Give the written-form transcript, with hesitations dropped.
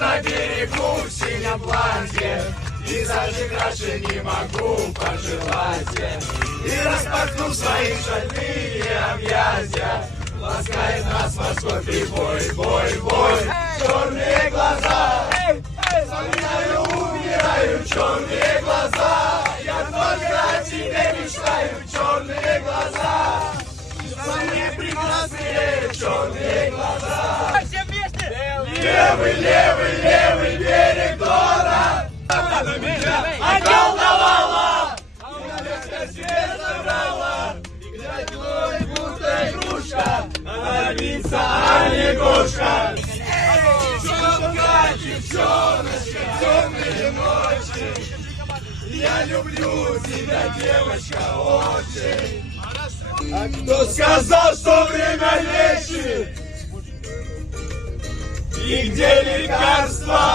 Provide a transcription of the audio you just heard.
на берегу в синем платье, пейзажи краше не могу пожелать. И распахнув свои шальные объятия, ласкает нас морской прибой, бой. Черные глаза, вспоминаю, умираю, черные глаза. Я только о тебе мечтаю, черные глаза. Самые прекрасные черные глаза. Все вместе! Левый берег Дона. Она меня околдовала, меня в себе забрала. Играть будто игрушка, она львица, а не кошка. Девчоночка, темные ночи, я люблю тебя, девочка, очень. А кто сказал, что время лечит? И где лекарства